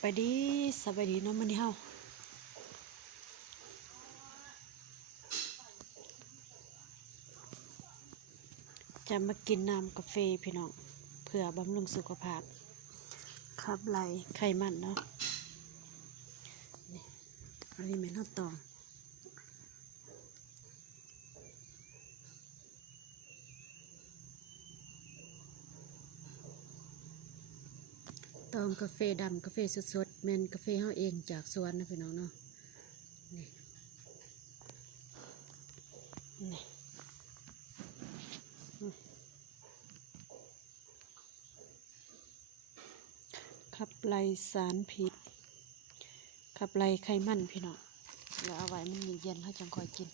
บายดีเนาะมื้อนี้เฮาจะมากินน้ำกาแฟพี่น้องเพื่อบำรุงสุขภาพขับไล่ไขมันเนาะนี่อันนี้แม่นเฮาตองกาแฟดำกาแฟสดๆแม่นกาแฟเฮาเองจากสวนนะพี่น้องเนาะนี่นี่ขับไล่สารพิษขับไล่ไขมันพี่น้องแล้วเอาไว้มันเย็นๆเฮาจังค่อยกิน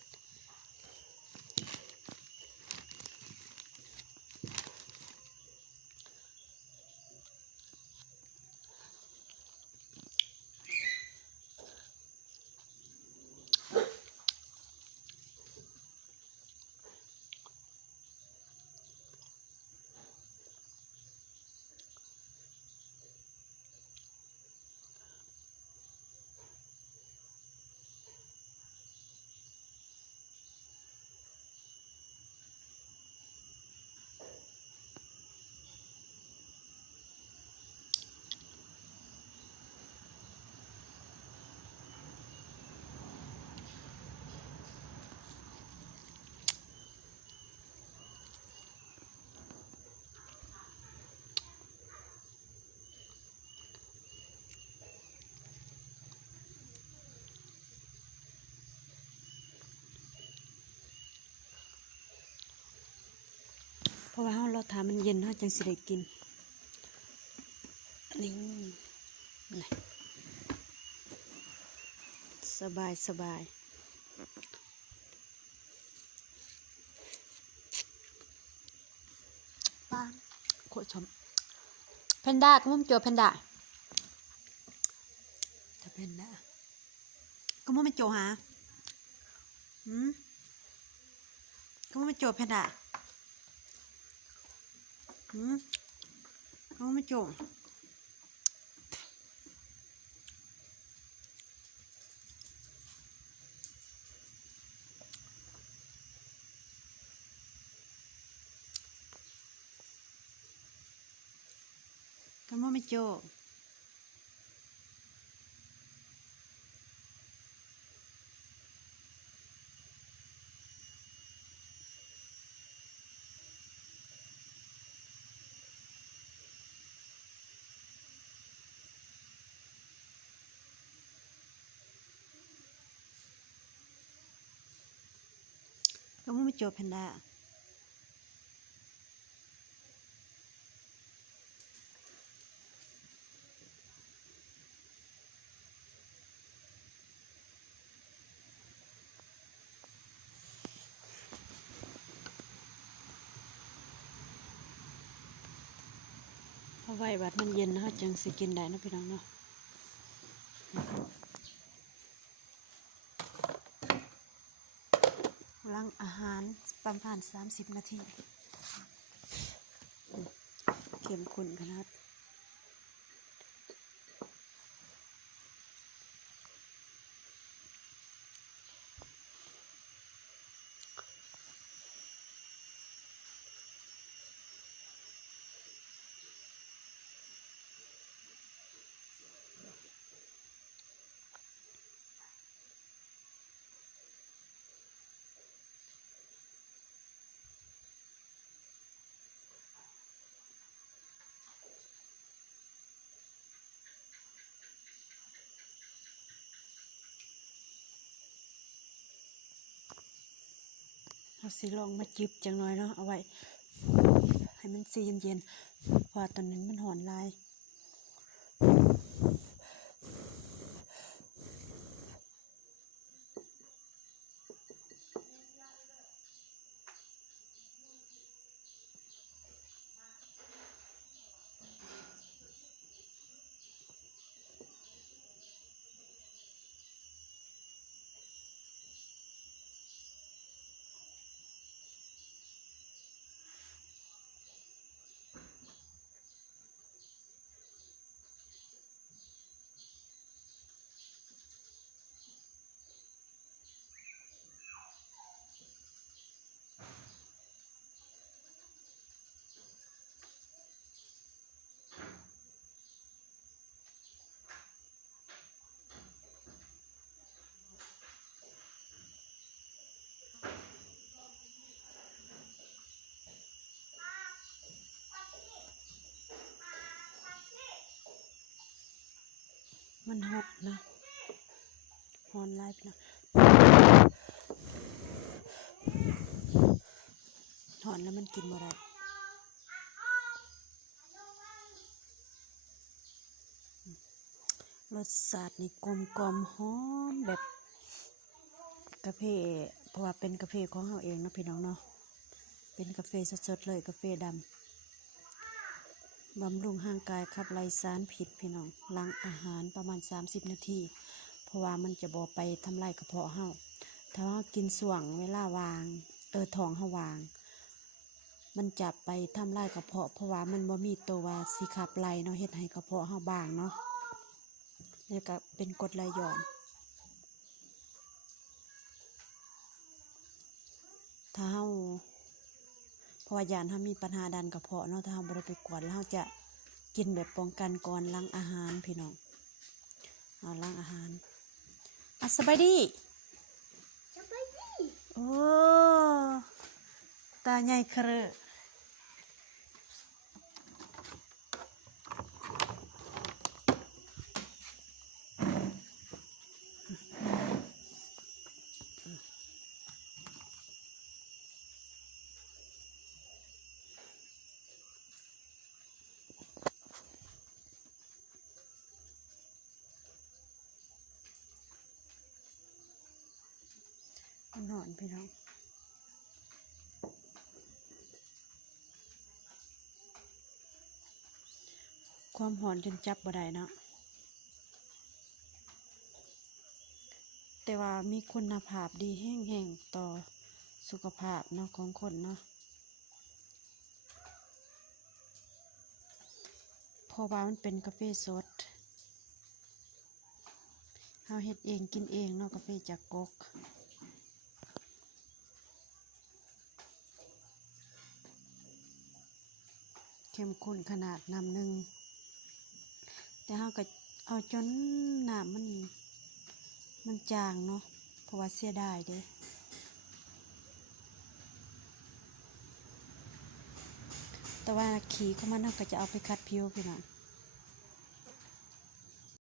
เพราะว่าเราทำมันเย็นเราจังสิได้กินนี่สบายป้าโคตรชมแพนด้าก็มุ่งเจอแพนด้าแต่แพนด้าก็มุ่งไม่โจหาก็มุ่งไม่โจแพนด้าก็มุ่งไม่โจก็มุ่งไม่โจก็มุ่งไม่โจแพนด้าเอาไว้บัดมันเย็นเขาจังสิกินได้นะพี่น้องเนาะล้างอาหารประมาณ30 นาทีเข้มข้นขนาดเราสิลองมาจิบจังหน่อยเนาะเอาไว้ให้มันซีเย็นๆเพราะตอนนั้นมันหอนลาย มันหกนะฮอนไลฟ์นะหอนแล้วมันกินบ่ได้รสชาตินี่กลมกล่อมหอมแบบกาแฟเพราะว่าเป็นกาแฟของเราเองนะพี่น้องเนาะเป็นกาแฟสดๆเลยกาแฟดำบำรุงร่างกายขับไล่สารพิษพี่น้องหลังอาหารประมาณ30 นาทีเพราะว่ามันจะบ่ไปทำลายกระเพาะเราถ้าเรากินส่วงเวลาวางท้องเราวางมันจะไปทำลายกระเพาะเพราะว่ามันบ่มีตัวว่าสิขับไล่เนาะเฮ็ดให้กระเพาะเราบางเนาะแล้วก็เป็นกรดไหลย้อนถ้าเราเพราะว่ายานเรามีปัญหาดันกระเพาะเนาะถ้าเราบ่ได้ไปกวดแล้วเราจะกินแบบป้องกันก่อนหลังอาหารพี่น้องหลังอาหารสบายดีโอ้ตาใหญ่เครือนอนพี่น้องความหอนจนจับบ่ได้เนาะแต่ว่ามีคุณภาพดีแห้งๆต่อสุขภาพเนาะของคนเนาะเพราะว่ามันเป็นกาแฟสดเราเฮ็ดเองกินเองเนาะกาแฟจากก๊กเข้มข้นขนาดน้ำหนึ่งแต่เราก็เอาจนน้ำมันจางเนาะเพราะว่าเสียดายเด้แต่ว่าขี้ของมันเราก็จะเอาไปคัดผิวพี่น้อง